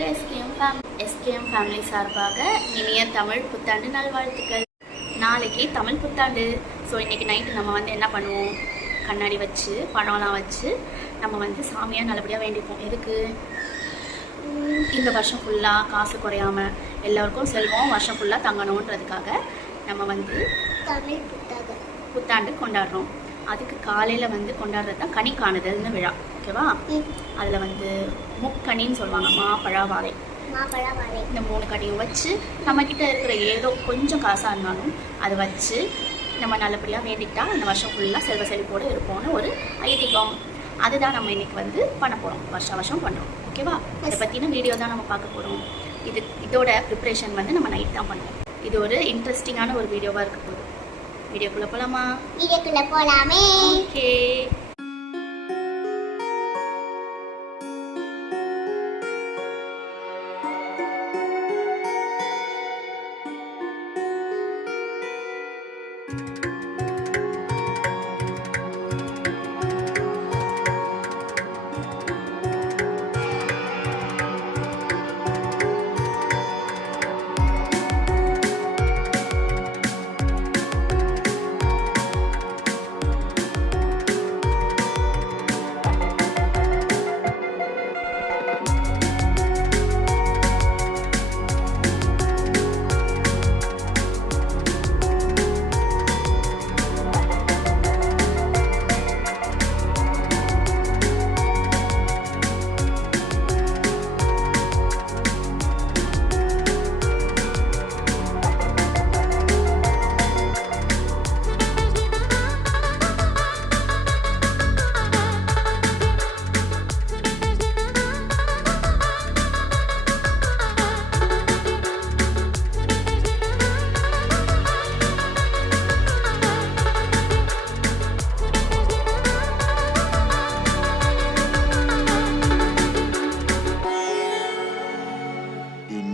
To SKM family சார்பாக இனிய தமிழ் புத்தாண்டு நல்வாழ்த்துக்கள். நாளைக்கு தமிழ் புத்தாண்டு. ஸோ இன்றைக்கி நைட்டு நம்ம வந்து என்ன பண்ணுவோம், கண்ணாடி வச்சு பழம்லாம் வச்சு நம்ம வந்து சாமியாக நல்லபடியாக வேண்டிப்போம். எதுக்கு, இந்த வருஷம் ஃபுல்லாக காசு குறையாமல் எல்லாருக்கும் செல்வம் வருஷம் ஃபுல்லாக தங்கணுன்றதுக்காக நம்ம வந்து தமிழ் புத்தாண்டு கொண்டாடுறோம். அதுக்கு காலையில் வந்து கொண்டாடுறது தான் கனி காணுதல்னு விழா. ஓகேவா? அதில் வந்து முக்கனின்னு சொல்லுவாங்க, மாப்பழா வாழை. இந்த 3 கனியும் வச்சு நம்மக்கிட்ட இருக்கிற ஏதோ கொஞ்சம் காசாக இருந்தாலும் அதை வச்சு நம்ம நல்லபடியாக வேண்டிக்கிட்டா இந்த வருஷம் ஃபுல்லாக செல்வ செழிப்போடு இருப்போம்னு ஒரு ஐதீகம். அதுதான் நம்ம இன்றைக்கி வந்து பண்ண போகிறோம், வருஷம் பண்ணுறோம். ஓகேவா? அதை பற்றின வீடியோ தான் நம்ம பார்க்க போகிறோம். இதோட ப்ரிப்ரேஷன் வந்து நம்ம நைட் தான் பண்ணுவோம். இது ஒரு இன்ட்ரெஸ்டிங்கான ஒரு வீடியோவாக இருக்க போகுது. வீடியோக்குள்ளே போகலாமா? வீடியோக்குள்ளே போகலாமே. ஓகே.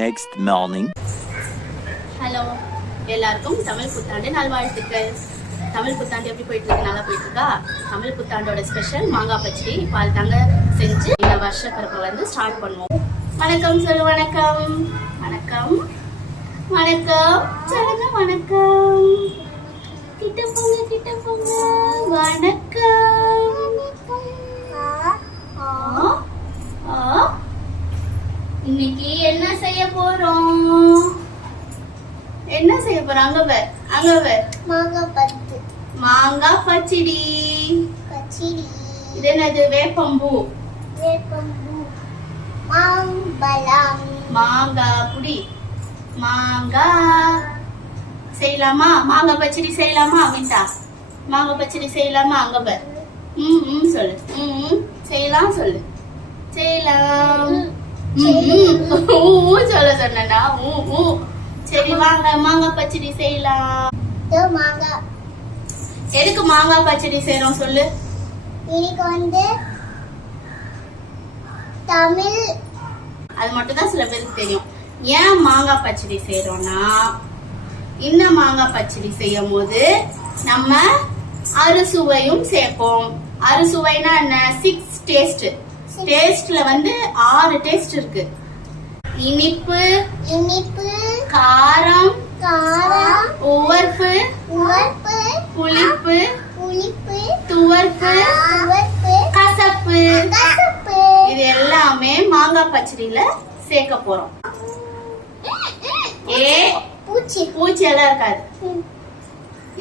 Next morning. ஹலோ, எல்லாருக்கும் தமிழ் புத்தாண்டு நல்வாழ்த்துக்கள். தமிழ் புத்தாண்டு எப்படி போயிட்டு இருக்கு? நல்லா போயிட்டு இருக்கா? தமிழ் புத்தாண்டோட ஸ்பெஷல் மாங்காய் பச்சடி பால் தாங்க செஞ்சு இந்த வருஷ கருப்பை வந்து ஸ்டார்ட் பண்ணுவோம். வணக்கம் சொல்லு. வணக்கம் வணக்கம் வணக்கம் சொல்லுங்க. வணக்கம். கிட்ட போங்க. வணக்கம். இன்னைக்கு என்ன செய்ய போறோம்? அங்க வர் மாங்காய் பச்சடி. இது என்னது? வேப்பம்பூ. மாங்காய் புடி. மாங்காய் செய்யலாமா? மாங்காய் பச்சடி செய்யலாமா? மிட்டா மாங்காய் பச்சடி செய்யலாமா? அங்க வர். சொல்லு. செய்யலாம் சொல்லு. செய்யலாம். சொல்ல சொன்னா. சரி வாங்க மாங்காய் பச்சடி செய்யலாம். எதுக்கு மாங்காய் பச்சடி செய்யறோம் சொல்லு. இன்னைக்கு வந்து தமிழ், அது மட்டும் தான் சில பேருக்கு தெரியும். ஏன் மாங்காய் பச்சடி செய்யறோம்னா, இந்த மாங்காய் பச்சடி செய்யும் போது நம்ம அறுசுவையும் சேர்ப்போம். அறுசுவைனா என்ன? 6 டேஸ்ட். டேஸ்ட்ல வந்து 6 டேஸ்ட் இருக்கு. இனிப்பு, காரம், உவர்ப்பு, புளிப்பு, துவர்ப்பு, கசப்பு. இது எல்லாமே மாங்காய் பச்சடியில சேர்க்க போறோம். பூச்சி எல்லாம் இருக்காது.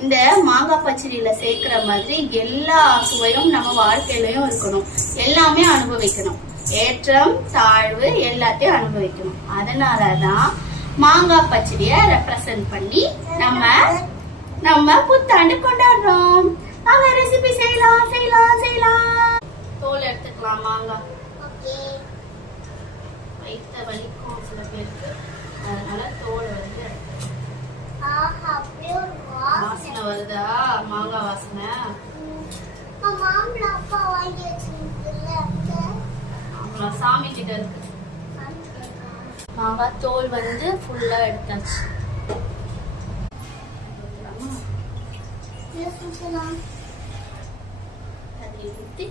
இந்த மாங்காய் பச்சடியில சேர்க்கிற மாதிரி எல்லா சுவையும் நம்ம வாழ்க்கையிலயும் இருக்கணும். எல்லாமே அனுபவிக்கணும். ஏற்றம் தாழ்வு எல்லாத்தையும் அனுபவிக்கணும். அதனாலதான் மாங்காய் பச்சடிய ரெப்ரசன்ட் பண்ணி நம்ம புத்தாண்டு கொண்டாடுறோம். வாங்க ரெசிபி செய்யலாம். தோல் எடுத்துக்கலாம். மாங்காய் வைத்த வலிக்கும் சில பேருக்கு, அதனால தோல் வந்து வாசனை வருதா? மாங்காய் வாசனை. சாமி கிட்ட இருக்கு. மாங்காய் தோல் வந்து ஃபுல்லா எடுத்தாச்சு. ஊத்தி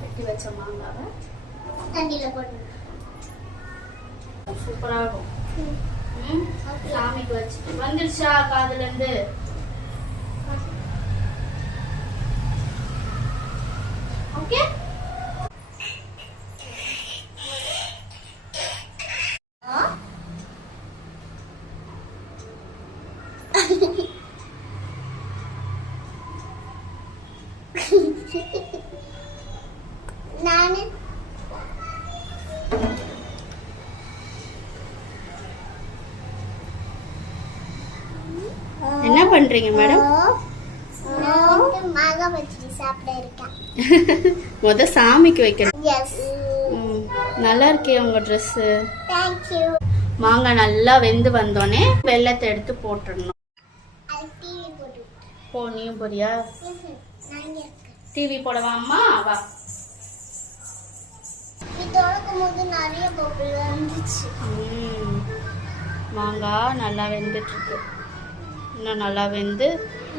வெட்டி வச்ச மாங்காவை தண்ணியில போட்டு சூப்பரா இருக்கும். சாமிக்கு வச்சுட்டு வந்துருச்சா காதுல இருந்து? ஓகே. நானு என்ன பண்றீங்க மேடம்? நான் வந்து மாங்கா பச்சடி சாப்பிட இருக்கேன். சாமிக்கு வைக்கணும். எஸ். நல்லா இருக்கே உங்க ட்ரெஸ். Thank you. மாங்காய் நல்லா வெந்து வந்தோடனே வெள்ளத்தை எடுத்து போட்டுடணும். டிவி போட்டு. போ, நீயும் போறியா? நான் டிவி போடவா அம்மா? வா. இதோட நிறைய பபுள் வந்துச்சு. மாங்காய் நல்லா வெந்துட்டு இருக்கு. இன்னும் நல்லா வெந்து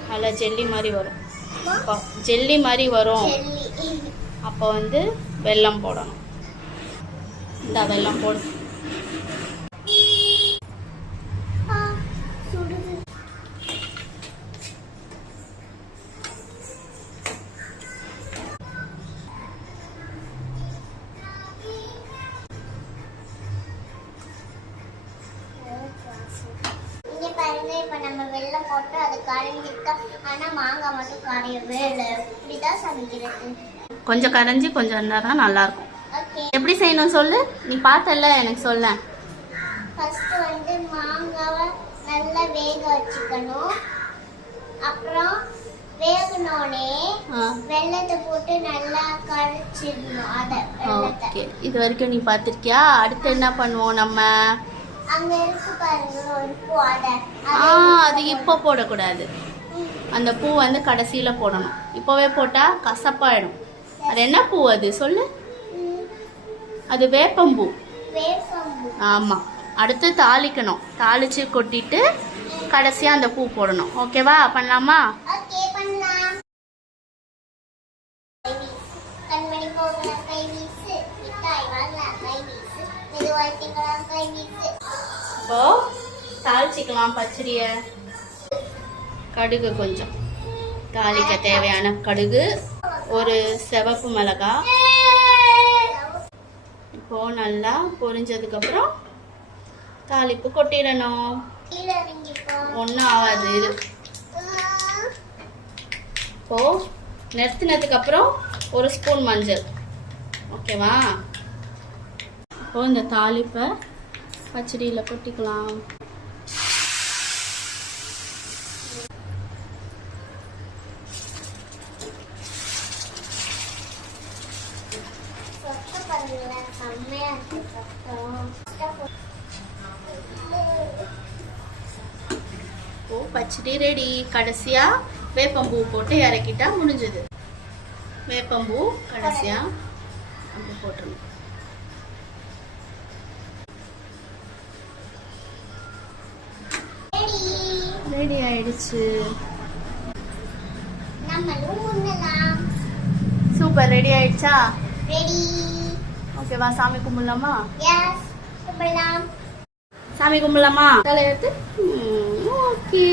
நல்லா ஜெல்லி மாதிரி வரும். ஜெல்லி மாதிரி வரும். அப்போ வந்து வெல்லம் போடணும். இந்த வெல்லம் போடு. இப்ப நம்ம வெல்லம் போட்டு அது கரைஞ்சிருக்கா. ஆனா மாங்காய் மட்டும் கரையவே இல்லை. இப்படிதான் சமைக்கிறது. கொஞ்சம் கரைஞ்சி கொஞ்சம் இருந்தால் தான் நல்லா இருக்கும். ஓகே. எப்படி செய்யணும் சொல்லு. நீ பார்த்தல, எனக்கு சொல்ல. ஃபர்ஸ்ட் வந்து மாங்காவை நல்லா வேக வச்சுக்கணும். அப்புறம் வேகனோடனே வெல்லத்தை போட்டு நல்லா கரைச்சிடணும். அதை வெல்லத்தை. ஓகே. இது வரைக்கும் நீ பார்த்திருக்கியா? அடுத்து என்ன பண்ணுவோம் நம்ம? அங்க இருக்கு பாருங்க ஒரு பூ. அது இப்போ போடக்கூடாது. அந்த பூ வந்து கடைசியில போடணும். இப்போவே போட்டா கசப்பாயிடும். அது என்ன பூ அது சொல்லு? அது வேப்பம்பூ. ஆமா. அடுத்து தாளிக்கணும். தாளிச்சு கொட்டிட்டு கடைசியா அந்த பூ போடணும். ஓகேவா? பண்ணலாமா? ஓகே, பண்ணலாம். கண்மணி போகல கை வீசு, மிட்டாய் வாங்கல கை வீசு, மெதுவாய் திங்கலாம் கை வீசு. இப்போ தாளிச்சிக்கலாம் பச்சடிய. கடுகு கொஞ்சம், தாளிக்க தேவையான கடுகு, ஒரு சிவப்பு மிளகாய். இப்போ நல்லா பொரிஞ்சதுக்கு அப்புறம் தாளிப்பு கொட்டிடணும். ஒன்றும் ஆகாது இது. இப்போ நிறுத்தினதுக்கு அப்புறம் ஒரு ஸ்பூன் மஞ்சள். ஓகேவா? இப்போ இந்த தாளிப்பை பச்சடியில் கொட்டிக்கலாம். இப்போ பச்சடி ரெடி. கடைசியா வேப்பம்பூ போட்டு இறக்கிட்டா முடிஞ்சது. வேப்பம்பூ கடைசியா அப்படி போட்டுருணும். ரெடி ஆயிடுச்சு. சூப்பர். ரெடி ஆயிடுச்சா? ரெடி. ஓகேவா? சாமி கும்பிடலாமா? எஸ், கும்பிடலாம். சாமி கும்பிடலாமா? தலை எடுத்து. ஓகே.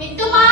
மித்துமா